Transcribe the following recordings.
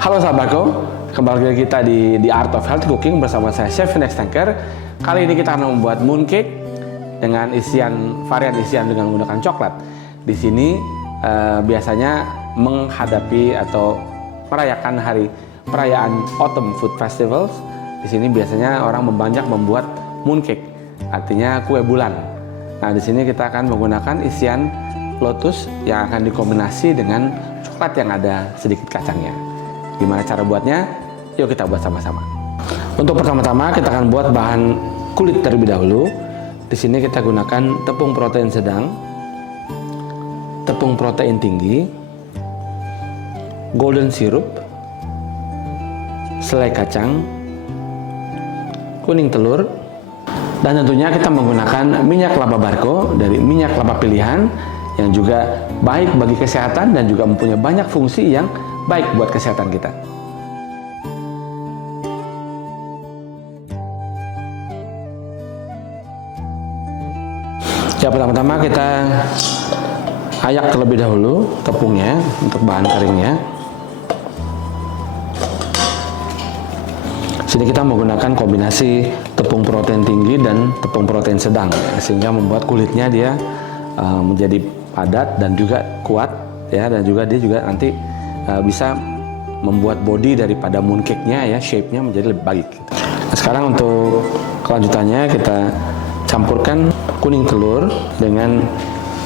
Halo sahabatku, kembali lagi kita di The Art of Healthy Cooking bersama saya Chef Next Tanker. Kali ini kita akan membuat mooncake dengan varian isian dengan menggunakan coklat. Di sini biasanya menghadapi atau merayakan hari perayaan Autumn Food Festivals. Di sini biasanya orang membanyak membuat mooncake, artinya kue bulan. Nah, di sini kita akan menggunakan isian lotus yang akan dikombinasi dengan coklat yang ada sedikit kacangnya. Gimana cara buatnya? Yuk kita buat sama-sama. Untuk pertama-tama kita akan buat bahan kulit terlebih dahulu. Di sini kita gunakan tepung protein sedang, tepung protein tinggi, golden syrup, selai kacang, kuning telur, dan tentunya kita menggunakan minyak lapa barco dari minyak kelapa pilihan yang juga baik bagi kesehatan dan juga mempunyai banyak fungsi yang baik buat kesehatan kita. Ya, pertama-tama kita ayak terlebih dahulu tepungnya untuk bahan keringnya. Sini kita menggunakan kombinasi tepung protein tinggi dan tepung protein sedang, sehingga membuat kulitnya dia menjadi padat dan juga kuat, ya, dan juga dia juga nanti bisa membuat body daripada mooncake-nya, ya, shape-nya menjadi lebih baik. Nah, sekarang untuk kelanjutannya kita campurkan kuning telur dengan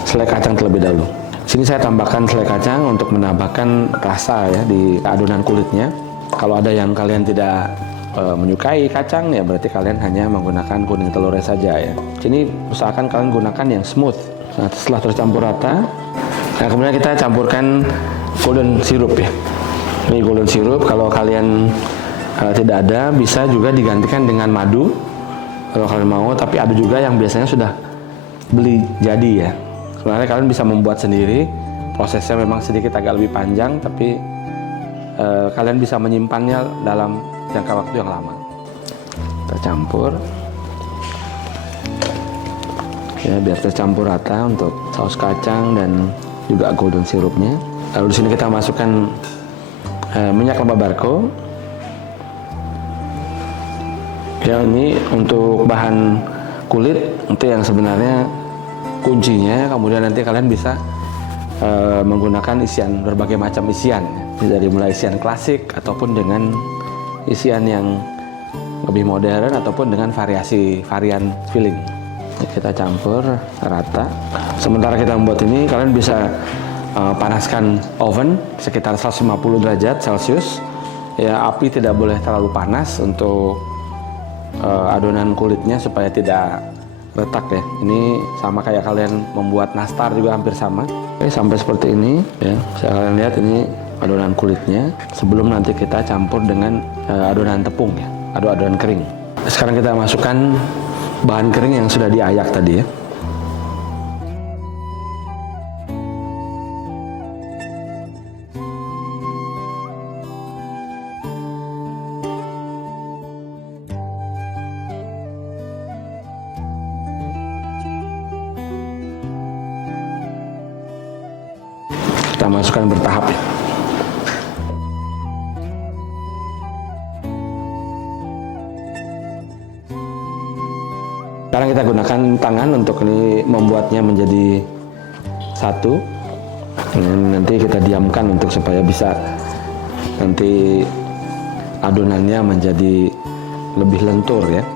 selai kacang terlebih dahulu. Sini saya tambahkan selai kacang untuk menambahkan rasa, ya, di adonan kulitnya. Kalau ada yang kalian tidak menyukai kacang, ya berarti kalian hanya menggunakan kuning telurnya saja, ya. Sini usahakan kalian gunakan yang smooth. Nah, setelah tercampur rata, nah kemudian kita campurkan golden syrup, ya. Ini golden syrup, kalau kalian tidak ada, bisa juga digantikan dengan madu kalau kalian mau, tapi ada juga yang biasanya sudah beli jadi, ya. Sebenarnya kalian bisa membuat sendiri, prosesnya memang sedikit agak lebih panjang, tapi kalian bisa menyimpannya dalam jangka waktu yang lama. Kita campur, ya, biar tercampur rata untuk saus kacang dan juga golden syrupnya. Lalu di sini kita masukkan minyak lapa barco. Ya, ini untuk bahan kulit itu yang sebenarnya kuncinya. Kemudian nanti kalian bisa menggunakan isian, berbagai macam isian, dari mulai isian klasik ataupun dengan isian yang lebih modern ataupun dengan varian filling. Kita campur rata. Sementara kita membuat ini, kalian bisa panaskan oven sekitar 150 derajat Celcius. Ya, api tidak boleh terlalu panas untuk adonan kulitnya supaya tidak retak, ya. Ini sama kayak kalian membuat nastar, juga hampir sama. Oke, sampai seperti ini, ya. Kalian lihat ini adonan kulitnya sebelum nanti kita campur dengan adonan tepung, ya, adonan kering. Sekarang kita masukkan bahan kering yang sudah diayak tadi, ya. Kita masukkan bertahap, ya. Sekarang kita gunakan tangan untuk ini membuatnya menjadi satu. Nanti kita diamkan untuk supaya bisa nanti adonannya menjadi lebih lentur, ya.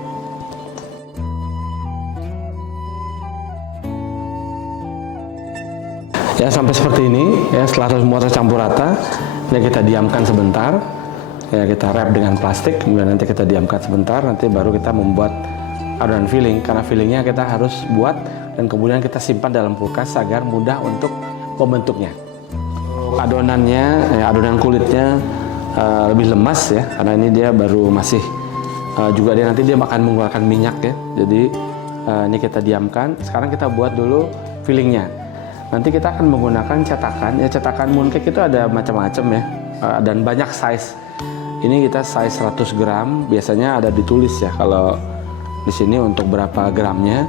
Ya, sampai seperti ini, ya. Setelah semua tercampur rata, ya, kita diamkan sebentar, ya, kita wrap dengan plastik, kemudian nanti kita diamkan sebentar, nanti baru kita membuat adonan filling. Karena fillingnya kita harus buat dan kemudian kita simpan dalam kulkas agar mudah untuk membentuknya. Adonannya, ya, adonan kulitnya lebih lemas, ya, karena ini dia baru masih juga nanti dia akan mengeluarkan minyak, ya. Jadi ini kita diamkan. Sekarang kita buat dulu fillingnya. Nanti kita akan menggunakan cetakan, ya. Cetakan mooncake itu ada macam-macam, ya, dan banyak size. Ini kita size 100 gram, biasanya ada ditulis, ya, kalau di sini untuk berapa gramnya.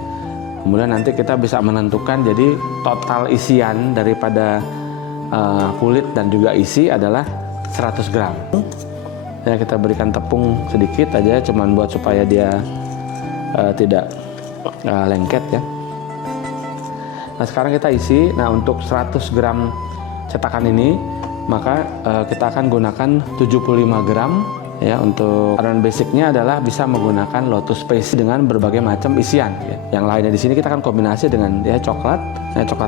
Kemudian nanti kita bisa menentukan, jadi total isian daripada kulit dan juga isi adalah 100 gram. Ya, kita berikan tepung sedikit aja, cuman buat supaya dia tidak lengket ya. Nah, sekarang kita isi. Nah, untuk 100 gram cetakan ini, maka kita akan gunakan 75 gram ya. Untuk adonan basicnya adalah bisa menggunakan lotus paste dengan berbagai macam isian ya. Yang lainnya di sini kita akan kombinasi dengan ya coklat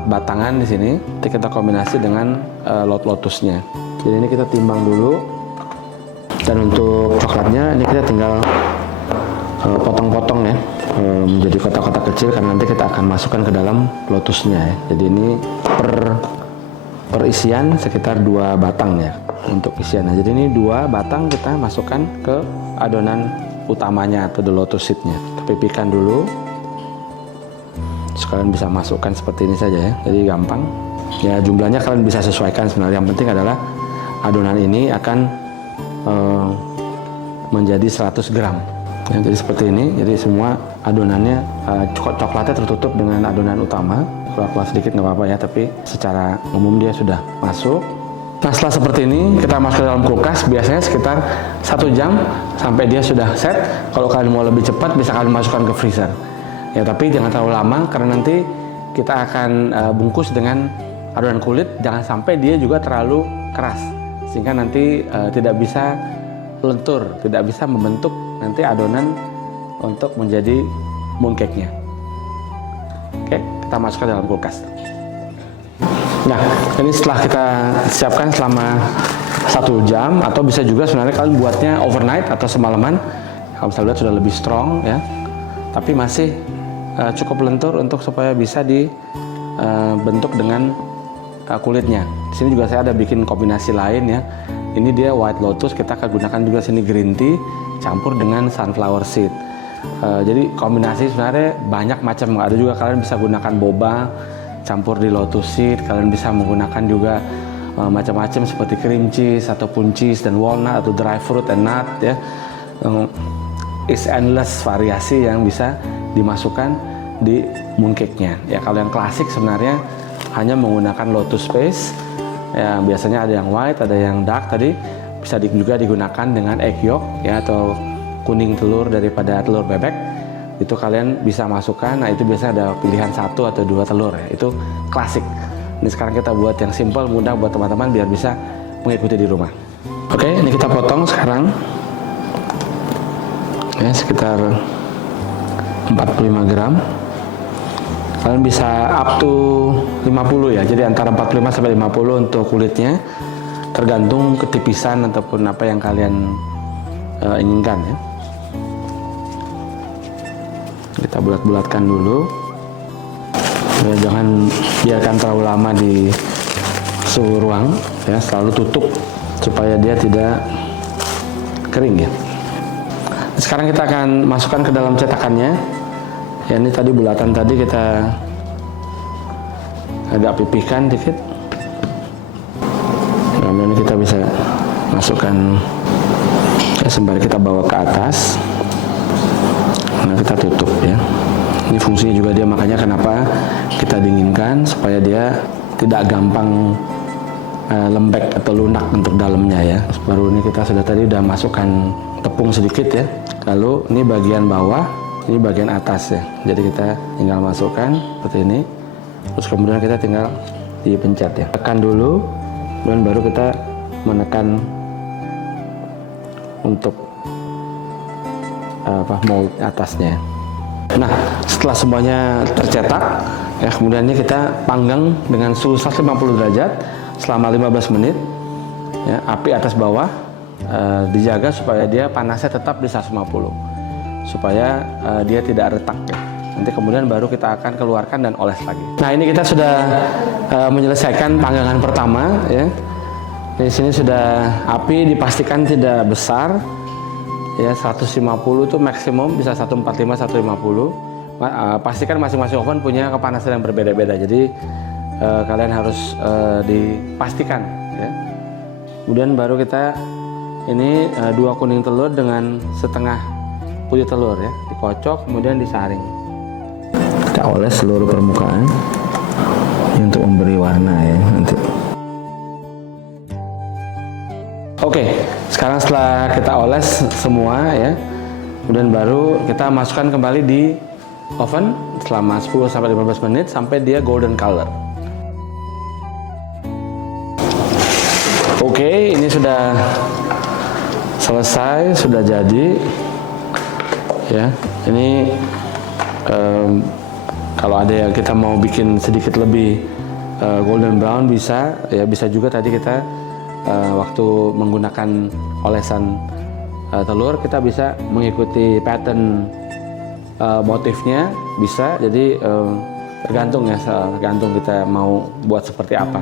batangan di sini. Nanti kita kombinasi dengan lotusnya. Jadi ini kita timbang dulu. Dan untuk coklatnya ini kita tinggal potong-potong ya, menjadi kotak-kotak kecil karena nanti kita akan masukkan ke dalam lotusnya ya. Jadi ini per isian sekitar 2 batang ya untuk isian. Nah, jadi ini 2 batang kita masukkan ke adonan utamanya atau the lotus seednya. Kita pipihkan dulu. Kalian bisa masukkan seperti ini saja ya. Jadi gampang. Ya, jumlahnya kalian bisa sesuaikan sebenarnya. Yang penting adalah adonan ini akan menjadi 100 gram. Ya, jadi seperti ini. Jadi semua adonannya coklatnya tertutup dengan adonan utama. Keluar sedikit nggak apa-apa ya, tapi secara umum dia sudah masuk. Nah, setelah seperti ini kita masuk ke dalam kulkas, biasanya sekitar 1 jam sampai dia sudah set. Kalau kalian mau lebih cepat bisa kalian masukkan ke freezer ya, tapi jangan terlalu lama karena nanti kita akan bungkus dengan adonan kulit. Jangan sampai dia juga terlalu keras sehingga nanti tidak bisa lentur, tidak bisa membentuk nanti adonan untuk menjadi mooncake-nya. Oke, kita masukkan dalam kulkas. Nah, ini setelah kita siapkan selama 1 jam, atau bisa juga sebenarnya kalian buatnya overnight atau semalaman. Kalau misalnya lihat sudah lebih strong ya, tapi masih cukup lentur untuk supaya bisa dibentuk dengan kulitnya. Di sini juga saya ada bikin kombinasi lain ya. Ini dia white lotus, kita akan gunakan juga sini green tea campur dengan sunflower seed. Jadi kombinasi sebenarnya banyak macam. Ada juga kalian bisa gunakan boba campur di lotus seed. Kalian bisa menggunakan juga macam-macam seperti cream cheese ataupun cheese dan walnut atau dry fruit and nut ya. Is endless variasi yang bisa dimasukkan di mooncake-nya. Ya, kalau yang klasik sebenarnya hanya menggunakan lotus paste. Ya, biasanya ada yang white, ada yang dark tadi. Bisa juga digunakan dengan egg yolk ya, atau kuning telur daripada telur bebek. Itu kalian bisa masukkan. Nah, itu biasanya ada pilihan 1 atau 2 telur ya. Itu klasik. Ini sekarang kita buat yang simple, mudah buat teman-teman biar bisa mengikuti di rumah. Oke, ini kita potong sekarang. Ya, sekitar 45 gram. Kalian bisa up to 50 ya. Jadi antara 45 sampai 50 untuk kulitnya. Tergantung ketipisan ataupun apa yang kalian inginkan ya. Kita bulat-bulatkan dulu ya, jangan biarkan terlalu lama di suhu ruang ya, selalu tutup supaya dia tidak kering ya. Sekarang kita akan masukkan ke dalam cetakannya ya. Ini tadi bulatan tadi kita agak pipihkan dikit. Nah, ini kita bisa masukkan ya, sembari kita bawa ke atas. Nah, kita tutup ya. Ini fungsinya juga dia, makanya kenapa kita dinginkan supaya dia tidak gampang lembek atau lunak untuk dalamnya ya. Baru ini kita sudah tadi udah masukkan tepung sedikit ya. Lalu ini bagian bawah, ini bagian atas ya. Jadi kita tinggal masukkan seperti ini. Terus kemudian kita tinggal dipencet ya. Tekan dulu, kemudian baru kita menekan untuk mold atasnya. Nah, setelah semuanya tercetak ya, kemudian ini kita panggang dengan suhu 150 derajat selama 15 menit ya. Api atas bawah dijaga supaya dia panasnya tetap di 150 supaya dia tidak retak ya. Nanti kemudian baru kita akan keluarkan dan oles lagi. Nah, ini kita sudah menyelesaikan panggangan pertama ya. Di sini sudah api dipastikan tidak besar ya, 150 itu maksimum, bisa 145 150. Pastikan masing-masing oven punya kepanasan yang berbeda-beda, jadi kalian harus dipastikan ya. Kemudian baru kita ini 2 kuning telur dengan setengah putih telur ya, dikocok kemudian disaring. Kita oles seluruh permukaan ini untuk memberi warna ya nanti. Oke, sekarang setelah kita oles semua ya, kemudian baru kita masukkan kembali di oven selama 10-15 menit sampai dia golden color. Oke, ini sudah selesai, sudah jadi ya. Ini kalau ada yang kita mau bikin sedikit lebih golden brown bisa ya, bisa juga tadi kita waktu menggunakan olesan telur kita bisa mengikuti pattern motifnya bisa, jadi tergantung ya, tergantung kita mau buat seperti apa.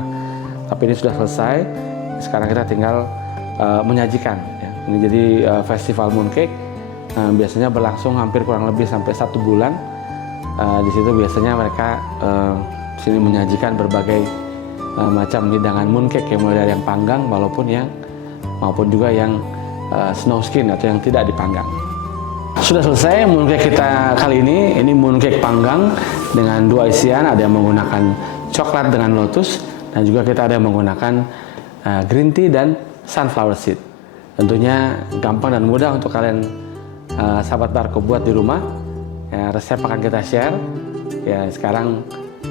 Tapi ini sudah selesai, sekarang kita tinggal menyajikan ya. Ini jadi festival mooncake biasanya berlangsung hampir kurang lebih sampai 1 bulan. Di situ biasanya mereka sini menyajikan berbagai macam hidangan mooncake, yang mulai dari yang panggang maupun juga yang snow skin atau yang tidak dipanggang. Sudah selesai mooncake kita kali ini mooncake panggang dengan 2 isian, ada yang menggunakan coklat dengan lotus dan juga kita ada yang menggunakan green tea dan sunflower seed. Tentunya gampang dan mudah untuk kalian sahabat Barco buat di rumah. Ya, resep akan kita share. Ya, sekarang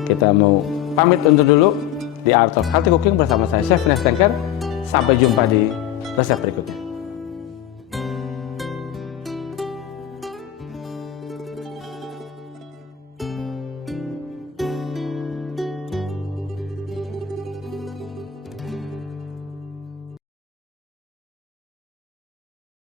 kita mau pamit undur dulu di Art of Healthy Cooking bersama saya Chef Ines Tengker. Sampai jumpa di resep berikutnya.